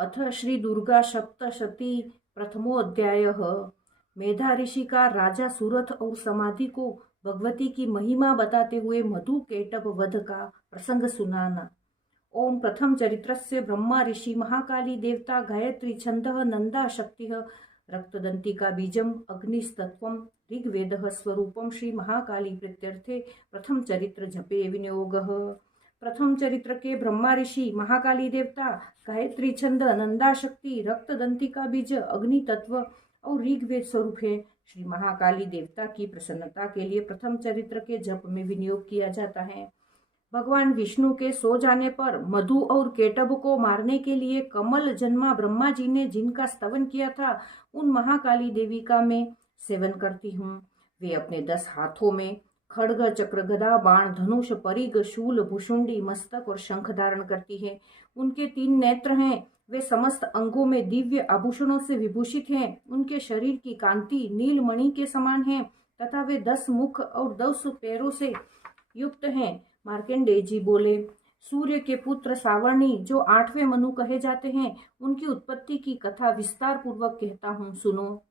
अथ श्री दुर्गा सप्तशती प्रथमोऽध्याय। मेधा ऋषि का राजा सूरथ और समाधि को भगवती की महिमा बताते हुए मधु केटभ वध का प्रसंग सुनाना। ओम प्रथम चरित्रस्य ब्रह्मा ऋषि महाकाली देवता गायत्री छंदः नंदा शक्तिः रक्तदंतिका बीजम अग्निस्तत्वम ऋग्वेदः स्वरूपम श्री महाकाली प्रीत्यर्थे प्रथम चरित्र जपे विनियोगः। प्रथम चरित्र के ब्रह्मा ऋषि महाकाली देवता गायत्री छंद नंदा शक्ति रक्तदंतिका बीज अग्नि तत्व और ऋग्वेद स्वरूप है। श्री महाकाली देवता की प्रसन्नता के लिए प्रथम चरित्र के जप में विनियोग किया जाता है। भगवान विष्णु के सो जाने पर मधु और केटभ को मारने के लिए कमल जन्मा ब्रह्मा जी ने जिनका स्तवन किया था, उन महाकाली देवी का मैं सेवन करती हूँ। वे अपने 10 हाथों में खड्ग चक्र गदा बाण धनुष परिग शूल भुषुंडी मस्तक और शंख धारण करती है। उनके 3 नेत्र हैं। वे समस्त अंगों में दिव्य आभूषणों से विभूषित हैं। उनके शरीर की कांति नीलमणि के समान है तथा वे 10 मुख और 10 पैरों से युक्त हैं। मार्कंडेय जी बोले, सूर्य के पुत्र सावर्णी जो 8वें मनु कहे जाते हैं, उनकी उत्पत्ति की कथा विस्तार पूर्वक कहता हूँ, सुनो।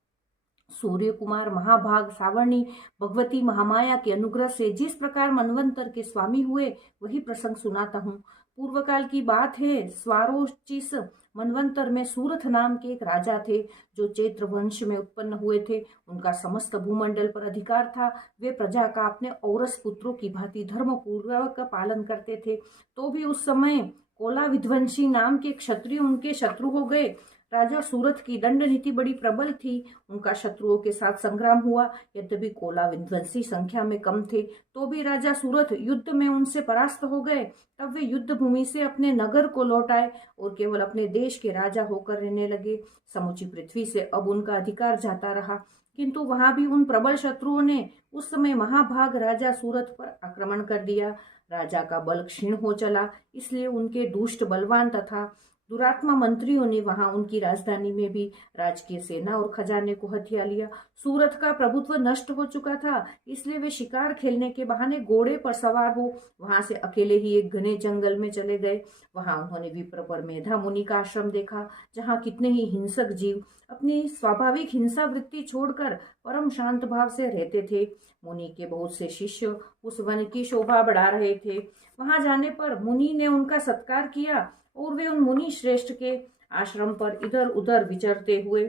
सूर्य कुमार महाभाग सावर्णी भगवती महामाया के अनुग्रह से जिस प्रकार मनवंतर के स्वामी हुए, वही प्रसंग सुनाता हूँ। पूर्व काल की बात है। स्वारोचिस मनवंतर में सूरथ नाम के एक राजा थे, जो चैत्र वंश में उत्पन्न हुए थे। उनका समस्त भूमंडल पर अधिकार था। वे प्रजा का अपने औरस पुत्रों की भांति धर्म पूर्वक पालन करते थे। तो भी उस समय कोला विध्वंसी नाम के क्षत्रिय उनके शत्रु हो गए। राजा सूरथ की दंड नीति बड़ी प्रबल थी। उनका शत्रुओं के साथ संग्राम हुआ। यद्यपि कोला विध्वंसी संख्या में कम थे, तो भी राजा सूरथ युद्ध में उनसे परास्त हो गए। तब वे युद्ध भूमि से अपने नगर को लौट आए और केवल अपने देश के राजा होकर रहने लगे। समूची पृथ्वी से अब उनका अधिकार जाता रहा, किंतु वहां भी उन प्रबल शत्रुओं ने उस समय महाभाग राजा सूरथ पर आक्रमण कर दिया। राजा का बल क्षीण हो चला, इसलिए उनके दुष्ट बलवान तथा दुरात्मा मंत्रियों ने वहां उनकी राजधानी में भी राजकीय सेना और खजाने को हथिया लिया। सूरथ का प्रभुत्व नष्ट हो चुका था, इसलिए वे शिकार खेलने के बहाने घोड़े पर सवार हो वहां से अकेले ही एक घने जंगल में चले गए। वहां उन्होंने विप्र पर मेधा मुनि का आश्रम देखा, जहां कितने ही हिंसक जीव अपनी स्वाभाविक हिंसा वृत्ति छोड़कर परम शांत भाव से रहते थे। मुनि के बहुत से शिष्य उस वन की शोभा बढ़ा रहे थे। वहां जाने पर मुनि ने उनका सत्कार किया और वे उन मुनि श्रेष्ठ के आश्रम पर इधर उधर विचरते हुए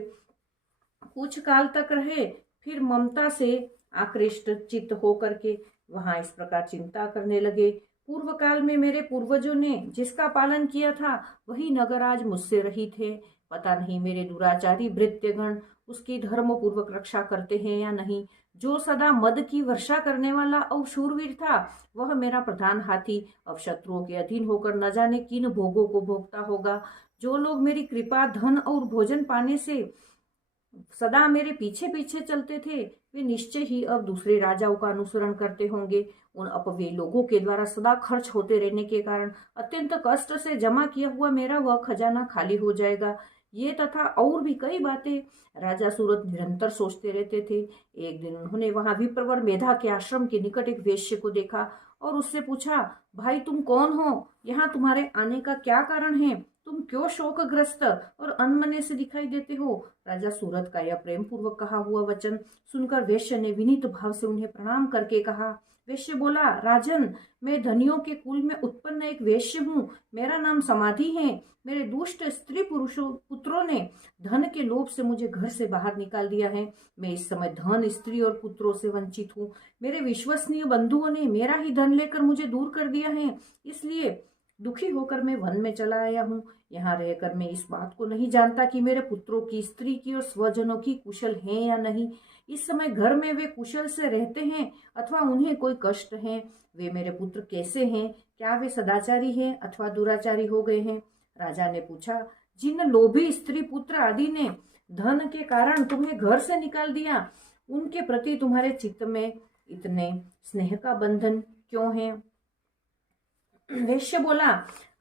कुछ काल तक रहे। फिर ममता से आकृष्ट चित्त होकर के वहां इस प्रकार चिंता करने लगे, पूर्व काल में मेरे पूर्वजों ने जिसका पालन किया था, वही नगर आज मुझसे रहित है। पता नहीं मेरे दुराचारी भृत्यगण उसकी धर्म पूर्वक रक्षा करते हैं या नहीं। जो सदा मद की वर्षा करने वाला और शूरवीर था, वह मेरा प्रधान हाथी अब शत्रुओं के अधीन होकर न जाने किन भोगों को भोगता होगा। जो लोग मेरी कृपा धन और भोजन पाने से सदा मेरे पीछे पीछे चलते थे, वे निश्चय ही अब दूसरे राजाओं का अनुसरण करते होंगे। उन अपव्यय लोगों के द्वारा सदा खर्च होते रहने के कारण अत्यंत कष्ट से जमा किया हुआ मेरा वह खजाना खाली हो जाएगा। ये तथा और भी कई बातें राजा सूरथ निरंतर सोचते रहते थे। एक दिन उन्होंने वहां विप्रवर मेधा के आश्रम के निकट एक वेश्य को देखा और उससे पूछा, भाई तुम कौन हो? यहाँ तुम्हारे आने का क्या कारण है? तुम क्यों शोकग्रस्त और अनमने से दिखाई देते हो? राजा सूरथ का यह प्रेम पूर्वक कहा हुआ वचन सुनकर वेश्य ने विनीत भाव से उन्हें प्रणाम करके कहा। वेश्य बोला, राजन, मैं धनियों के कुल में उत्पन्न एक वेश्य हूँ। मेरा नाम समाधि है। मेरे दुष्ट स्त्री पुरुषों पुत्रों ने धन के लोभ से मुझे घर से बाहर निकाल दिया है। मैं इस समय धन, स्त्री और पुत्रों से वंचित हूँ। मेरे विश्वसनीय बंधुओं ने मेरा ही धन लेकर मुझे दूर कर दिया है, इसलिए दुखी होकर मैं वन में चला आया हूँ। यहाँ रहकर मैं इस बात को नहीं जानता कि मेरे पुत्रों की, स्त्री की और स्वजनों की कुशल हैं या नहीं। इस समय घर में वे कुशल से रहते हैं अथवा उन्हें कोई कष्ट है। वे मेरे पुत्र कैसे हैं? क्या वे सदाचारी हैं अथवा दुराचारी हो गए हैं? राजा ने पूछा, जिन लोभी स्त्री पुत्र आदि ने धन के कारण तुम्हें घर से निकाल दिया, उनके प्रति तुम्हारे चित्त में इतने स्नेह का बंधन क्यों है? वेश्य बोला,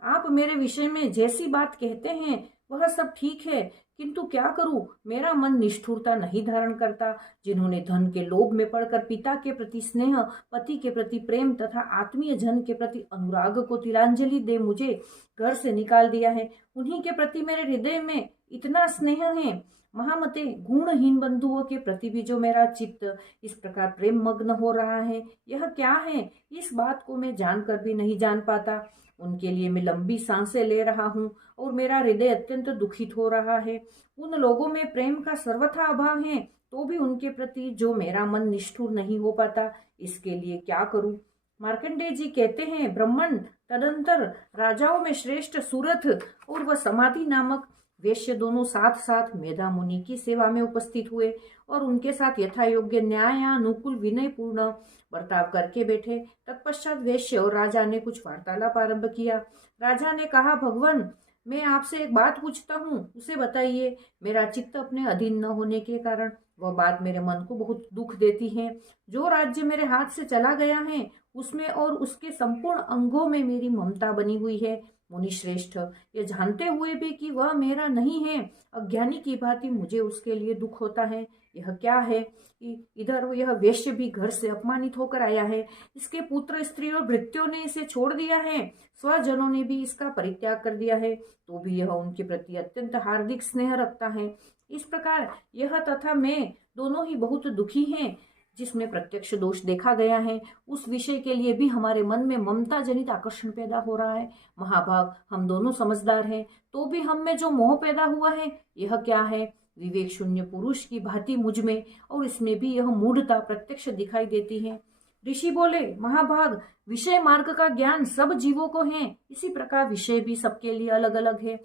आप मेरे विषय में जैसी बात कहते हैं वह सब ठीक है, किंतु क्या करूं, मेरा मन निष्ठुरता नहीं धारण करता। जिन्होंने धन के लोभ में पड़कर पिता के प्रति स्नेह, पति के प्रति प्रेम तथा आत्मीय जन के प्रति अनुराग को तिलांजलि दे मुझे घर से निकाल दिया है, उन्हीं के प्रति मेरे हृदय में इतना स्नेह है। महामते, गुणहीन बंधुओं के प्रति भी जो मेरा चित्त इस प्रकार प्रेम मग्न हो रहा है, यह क्या है, इस बात को मैं जानकर भी नहीं जान पाता। उनके लिए मैं लंबी सांसें ले रहा हूँ और मेरा हृदय अत्यंत दुखित हो रहा है। उन लोगों में प्रेम का सर्वथा अभाव है, तो भी उनके प्रति जो मेरा मन निष्ठुर नहीं हो पाता, इसके लिए क्या करूं। मार्कंडेय जी कहते हैं, ब्राह्मण तदंतर राजाओं में श्रेष्ठ सूरथ और वह समाधि नामक वैश्य दोनों साथ साथ मेधा मुनि की सेवा में उपस्थित हुए और उनके साथ यथा योग्य न्यायानुकूल विनय पूर्ण बर्ताव करके बैठे। तत्पश्चात वैश्य और राजा ने कुछ वार्तालाप आरंभ किया। राजा ने कहा, भगवान, मैं आपसे एक बात पूछता हूँ, उसे बताइए। मेरा चित्त अपने अधीन न होने के कारण वह बात मेरे मन को बहुत दुख देती है। जो राज्य मेरे हाथ से चला गया है, उसमें और उसके संपूर्ण अंगों में मेरी ममता बनी हुई है। मुनि श्रेष्ठ, ये जानते हुए भी कि वह मेरा नहीं है, अज्ञानी की भांति मुझे उसके लिए दुख होता है। यह क्या है कि इधर यह वैश्य भी घर से अपमानित होकर आया है, इसके पुत्र स्त्री और भृत्यों ने इसे छोड़ दिया है, स्वजनों ने भी इसका परित्याग कर दिया है, तो भी यह उनके प्रति अत्यंत हार्दिक स्नेह रखता है। इस प्रकार यह तथा मैं दोनों ही बहुत दुखी हैं। जिसमें प्रत्यक्ष दोष देखा गया है, उस विषय के लिए भी हमारे मन में ममता जनित आकर्षण पैदा हो रहा है। महाभाग, हम दोनों समझदार हैं, तो भी हम में जो मोह पैदा हुआ है, यह क्या है। विवेक शून्य पुरुष की भांति मुझ में और इसमें भी यह मूढ़ता प्रत्यक्ष दिखाई देती है। ऋषि बोले, महाभाग, विषय मार्ग का ज्ञान सब जीवों को है, इसी प्रकार विषय भी सबके लिए अलग अलग है।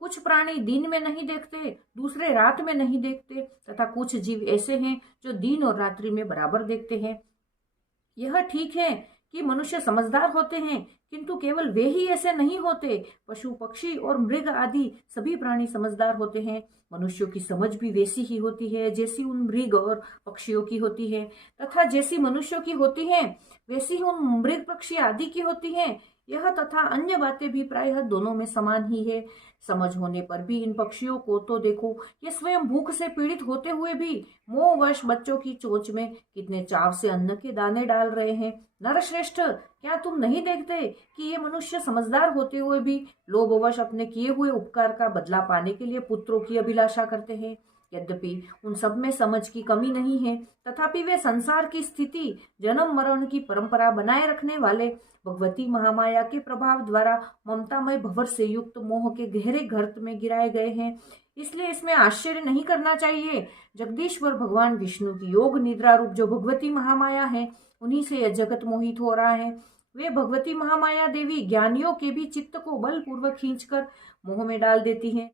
कुछ प्राणी दिन में नहीं देखते, दूसरे रात में नहीं देखते, तथा कुछ जीव ऐसे हैं जो दिन और रात्रि में बराबर देखते हैं। यह ठीक है कि मनुष्य समझदार होते हैं, किंतु केवल वे ही ऐसे नहीं होते। पशु, पक्षी और मृग आदि सभी प्राणी समझदार होते हैं। मनुष्यों की समझ भी वैसी ही होती है जैसी उन मृग और पक्षियों की होती है, तथा जैसी मनुष्यों की होती है वैसी ही उन मृग पक्षी आदि की होती है। यह तथा अन्य बातें भी प्रायः दोनों में समान ही है। समझ होने पर भी इन पक्षियों को तो देखो, ये स्वयं भूख से पीड़ित होते हुए भी मोहवश बच्चों की चोंच में कितने चाव से अन्न के दाने डाल रहे हैं। नरश्रेष्ठ, क्या तुम नहीं देखते कि ये मनुष्य समझदार होते हुए भी लोभवश अपने किए हुए उपकार का बदला पाने के लिए पुत्रों की अभिलाषा करते हैं। यद्यपि उन सब में समझ की कमी नहीं है, तथापि वे संसार की स्थिति, जन्म मरण की परंपरा बनाए रखने वाले भगवती महामाया के प्रभाव द्वारा ममतामय भंवर से युक्त मोह के गहरे गर्त में गिराए गए हैं। इसलिए इसमें आश्चर्य नहीं करना चाहिए। जगदीश्वर भगवान विष्णु की योग निद्रा रूप जो भगवती महामाया है, उन्हीं से यह जगत मोहित हो रहा है। वे भगवती महामाया देवी ज्ञानियों के भी चित्त को बलपूर्वक खींचकर मोह में डाल देती हैं।